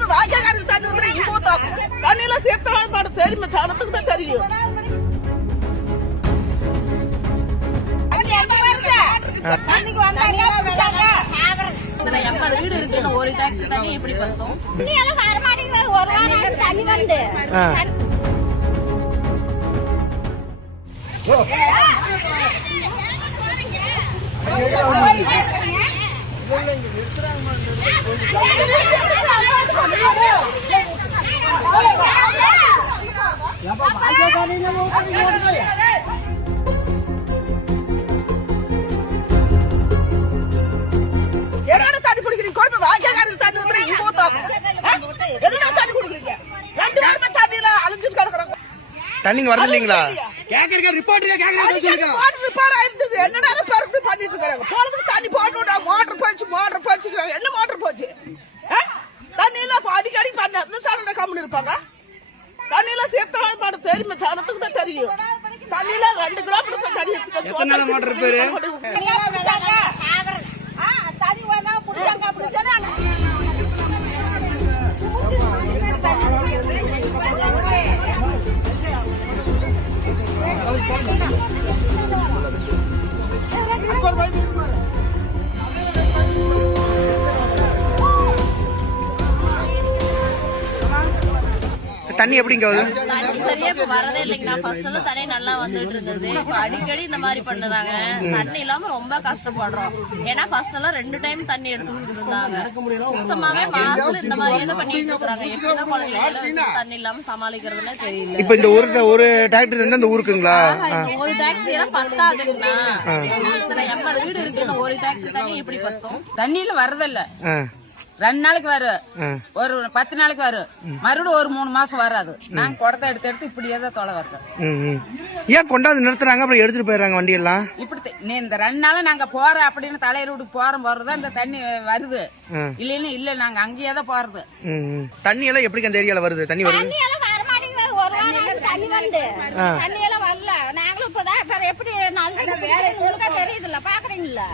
கோயில் வாய்க்கால் தண்ணி வந்து இங்க ஊத்தாக்கும் தண்ணியில சேர்த்த பாடு தெரியுமா ஜனத்துக்கு தான் தெரியும். வீடு இருக்கு ஒரு டேங்க் தண்ணி எப்படி பார்த்தோம் ஒரு வாரம் தண்ணி வந்து என்னோட தண்ணி குடிக்கிறீங்க கோயில் வாய்க்கால் தண்ணி வந்து இங்க ஊத்தாக்கும் என்ன தண்ணி குடிக்கிறீங்க 2 வாரமா தண்ணியில அழிஞ்சிட்டு கிடக்குறாங்க. தண்ணிங்க வரது இல்லீங்களா? என்னடா பரப்பு பண்ணிட்டு இருக்காங்க. போனதுக்கு தண்ணி போட்டு விட்டா மோட்டர் போச்சுக்கிறாங்க. என்ன மோட்டர் போச்சு? தண்ணியில அடிக்கடி பண்ணி அந்த சாரோட கம்மி இருப்பாங்க. தண்ணியில சேர்த்த பாடு தெரியுமா ஜனத்துக்கு தான் தெரியும். தண்ணியில 2 கிலோமீட்டர் போய் தண்ணி எடுத்துக்க மோட்டர் பேரு தண்ணி வேணா புடிச்சாங்க அப்படி சொன்னாங்க. தண்ணி எப்படிங்க தண்ணி சரியா இப்ப வரதே இல்லைங்கண்ணா. ஃபர்ஸ்ட் எல்லாம் தண்ணி நல்லா வந்துட்டு இருந்தது. இப்ப அடிக்கடி இந்த மாதிரி பண்ணுறாங்க. தண்ணி இல்லாம ரொம்ப கஷ்டப்படுறோம். ஏன்னா ஃபர்ஸ்ட் எல்லாம் 2 டைம் தண்ணி எடுத்துக்கிட்டு இருந்தாங்க. சுத்தமாவே மாசத்துல இந்த மாதிரி எதை பண்ணிட்டு இருக்காங்க. எப்படிதான் குழந்தைங்க தண்ணி இல்லாம சமாளிக்கிறதுன்னு தெரியல. இப்ப இந்த ஒரு டிராக்டர் இருந்து அந்த ஊருக்குங்களா? இந்த ஒரு டாக்டர் எல்லாம் பத்தாதுங்கண்ணா. 80 வீடு இருக்கு. இந்த ஒரு டாக்டர் தண்ணி எப்படி பத்தும்? தண்ணியில வரதில்ல. 2 நாளைக்கு வரும், ஒரு 10 நாளைக்கு வரும், மறுபடியும் ஒரு 3 மாசம் வராது. நாங்க குடத்தை எடுத்து இப்படியே தான் தொலை வருது. ஏன் கொண்டாந்து நிறுத்துறாங்க அப்புறம் எடுத்துட்டு போயிடுறாங்க வண்டி எல்லாம்? இப்படி இந்த 2 நாள் நாங்க போறோம் அப்படின்னு தலையில விட்டு போறதா இந்த தண்ணி வருது. இல்லைன்னு இல்ல நாங்க அங்கேயே தான் போறது. தண்ணி எல்லாம் எப்படி அந்த ஏரியால வருது? தண்ணி வருது ஒரு வாரம் தண்ணி வந்து தண்ணி எல்லாம் வரல. நாங்களும் இப்பதான் எப்படி நல்ல வேலை தெரியுது இல்ல பாக்குறீங்களா?